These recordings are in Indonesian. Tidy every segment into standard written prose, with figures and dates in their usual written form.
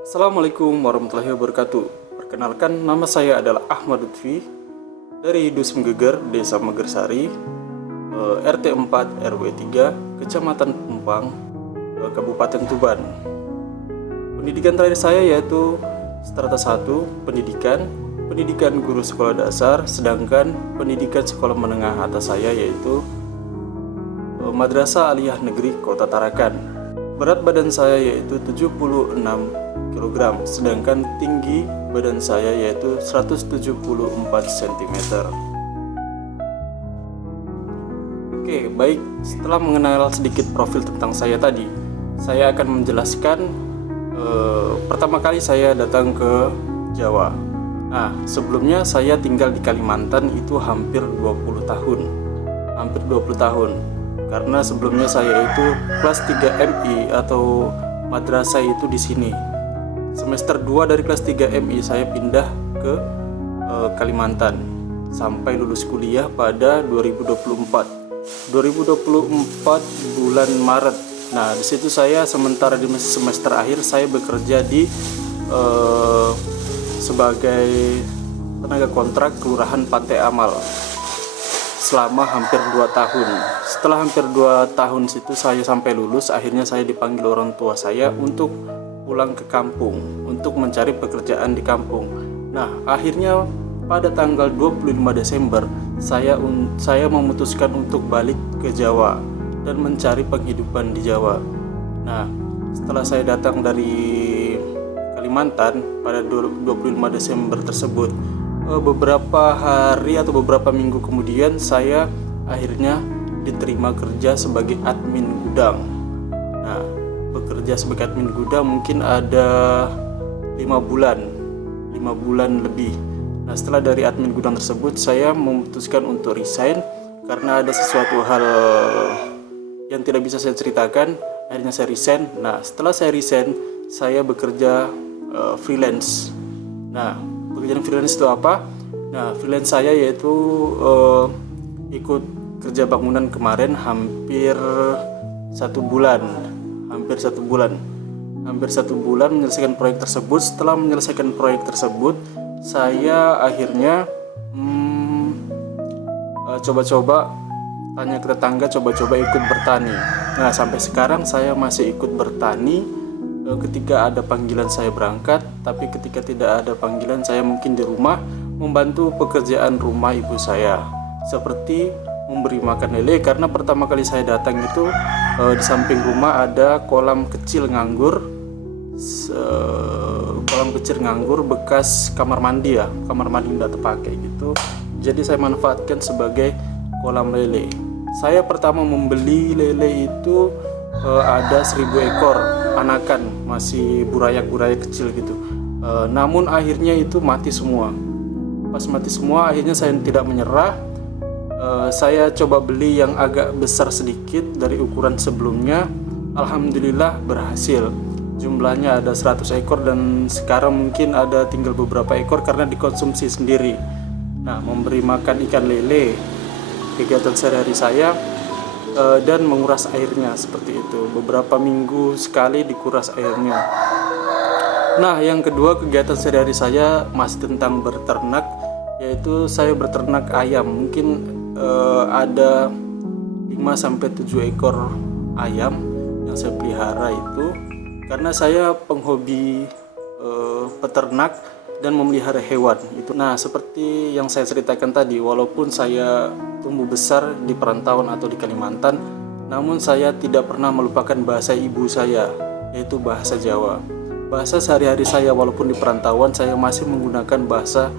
Assalamualaikum warahmatullahi wabarakatuh. Perkenalkan, nama saya adalah Ahmad Lutfi dari Dusun Geger, Desa Megersari, RT 4 RW 3, Kecamatan Pumpang, Kabupaten Tuban. Pendidikan terakhir saya yaitu strata 1, pendidikan guru sekolah dasar, sedangkan pendidikan sekolah menengah atas saya yaitu Madrasah Aliyah Negeri Kota Tarakan. Berat badan saya yaitu 76 kg, sedangkan tinggi badan saya yaitu 174 cm. Oke, baik. Setelah mengenal sedikit profil tentang saya tadi, saya akan menjelaskan pertama kali saya datang ke Jawa. Nah, sebelumnya saya tinggal di Kalimantan itu hampir 20 tahun. Karena sebelumnya saya itu kelas 3 MI atau madrasah itu di sini. Semester 2 dari kelas 3 MI saya pindah ke Kalimantan sampai lulus kuliah pada 2024 bulan Maret. Nah, di situ saya sementara di semester akhir saya bekerja di sebagai tenaga kontrak Kelurahan Pantai Amal selama hampir 2 tahun. Setelah hampir 2 tahun situ saya sampai lulus, akhirnya saya dipanggil orang tua saya untuk pulang ke kampung untuk mencari pekerjaan di kampung. Nah, akhirnya pada tanggal 25 Desember saya memutuskan untuk balik ke Jawa dan mencari penghidupan di Jawa. Nah, setelah saya datang dari Kalimantan pada 25 Desember tersebut, beberapa hari atau beberapa minggu kemudian saya akhirnya diterima kerja sebagai admin gudang. Nah, bekerja sebagai admin gudang mungkin ada 5 bulan lebih. Nah, setelah dari admin gudang tersebut saya memutuskan untuk resign karena ada sesuatu hal yang tidak bisa saya ceritakan. Akhirnya saya resign. Nah, setelah saya resign saya bekerja freelance. Nah, pekerjaan freelance itu apa? Nah, freelance saya yaitu ikut kerja bangunan kemarin hampir 1 bulan menyelesaikan proyek tersebut. Setelah menyelesaikan proyek tersebut, saya akhirnya coba-coba tanya ke tetangga, coba-coba ikut bertani. Nah, sampai sekarang saya masih ikut bertani. Ketika ada panggilan saya berangkat, tapi ketika tidak ada panggilan saya mungkin di rumah membantu pekerjaan rumah ibu saya, seperti memberi makan lele. Karena pertama kali saya datang itu di samping rumah ada kolam kecil nganggur bekas kamar mandi tidak terpakai gitu. Jadi saya manfaatkan sebagai kolam lele. Saya pertama membeli lele itu ada 1000 ekor anakan, masih burayak kecil gitu. Namun akhirnya itu mati semua. Pas mati semua akhirnya saya tidak menyerah. Saya coba beli yang agak besar sedikit dari ukuran sebelumnya. Alhamdulillah berhasil. Jumlahnya ada 100 ekor dan sekarang mungkin ada tinggal beberapa ekor karena dikonsumsi sendiri. Nah, memberi makan ikan lele kegiatan sehari-hari saya, dan menguras airnya seperti itu. Beberapa minggu sekali dikuras airnya. Nah, yang kedua kegiatan sehari-hari saya masih tentang berternak, yaitu saya berternak ayam. Mungkin ada 5-7 ekor ayam yang saya pelihara itu karena saya penghobi peternak dan memelihara hewan itu. Nah, seperti yang saya ceritakan tadi, walaupun saya tumbuh besar di perantauan atau di Kalimantan, namun saya tidak pernah melupakan bahasa ibu saya, yaitu bahasa Jawa. Bahasa sehari-hari saya walaupun di perantauan, saya masih menggunakan bahasa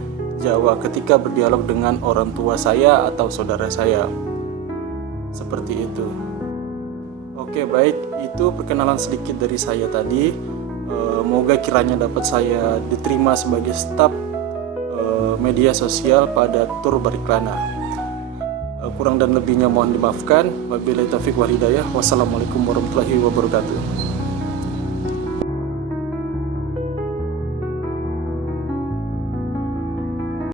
Jawa ketika berdialog dengan orang tua saya atau saudara saya. Seperti itu. Oke, baik, itu perkenalan sedikit dari saya tadi. Moga kiranya dapat saya diterima sebagai staf media sosial pada Tur Bariklana. Kurang dan lebihnya mohon dimaafkan. Wabillahi taufiq wal hidayah. Wassalamualaikum warahmatullahi wabarakatuh.